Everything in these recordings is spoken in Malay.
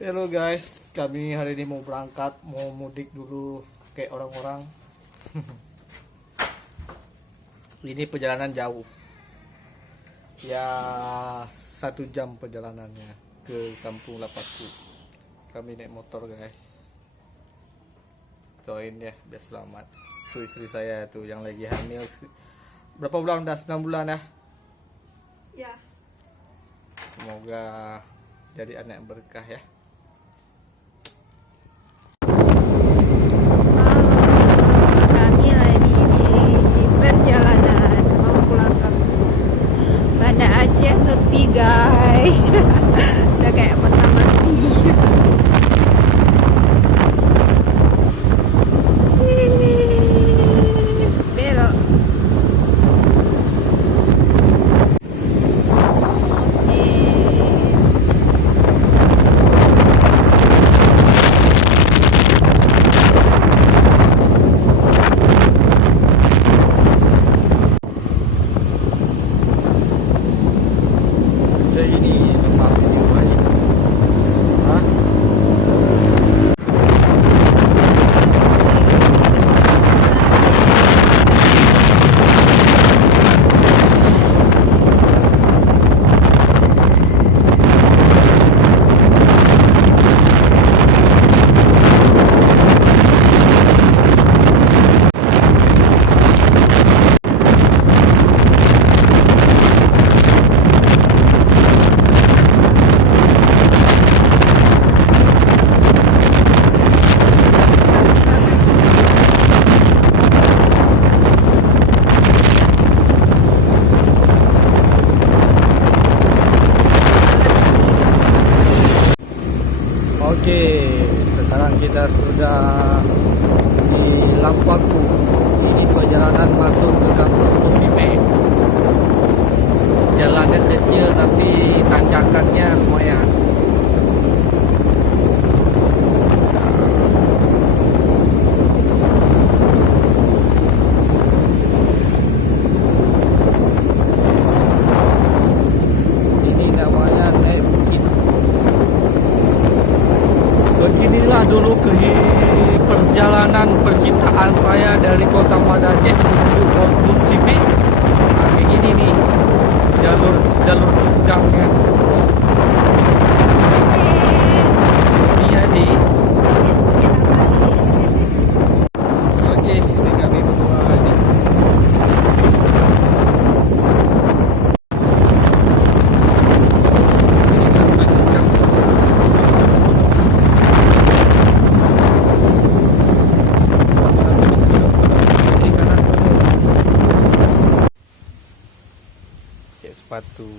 Halo guys, kami hari ini mau berangkat, mau mudik dulu kayak orang-orang. Ini perjalanan jauh, ya 1 jam perjalanannya ke kampung Lapaku. Kami naik motor guys. Doain ya biar selamat. Tuh istri saya tuh yang lagi hamil. Berapa bulan udah? 9 bulan ya. Ya. Semoga jadi anak yang berkah ya. Kami lagi di perjalanan mau pulang ke Banda Aceh sepi guys. Udah kayak kota mati. Belok. Ini tempat video baik. Hah? Oke, sekarang kita sudah di Lampaku. Ini perjalanan masuk ke kampung Kusime. Jalannya kecil tapi tanjakannya lumayan. Ini namanya naik bukit. Beginilah dulu perjalanan percintaan saya dari kota Banda Aceh menuju Kampung Sipi. Nah, kayak gini nih jalur tunggangnya. Iya di. Oke, ini kami berdua ini. Sepatu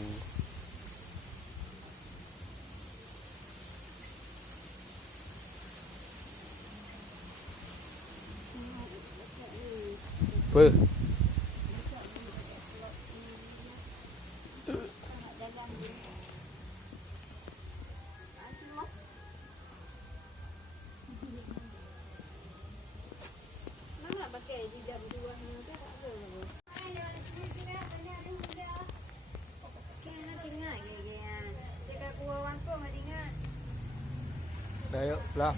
apa? Mana pakai di jam 2 ni tu tak ada. Udah yuk pulang.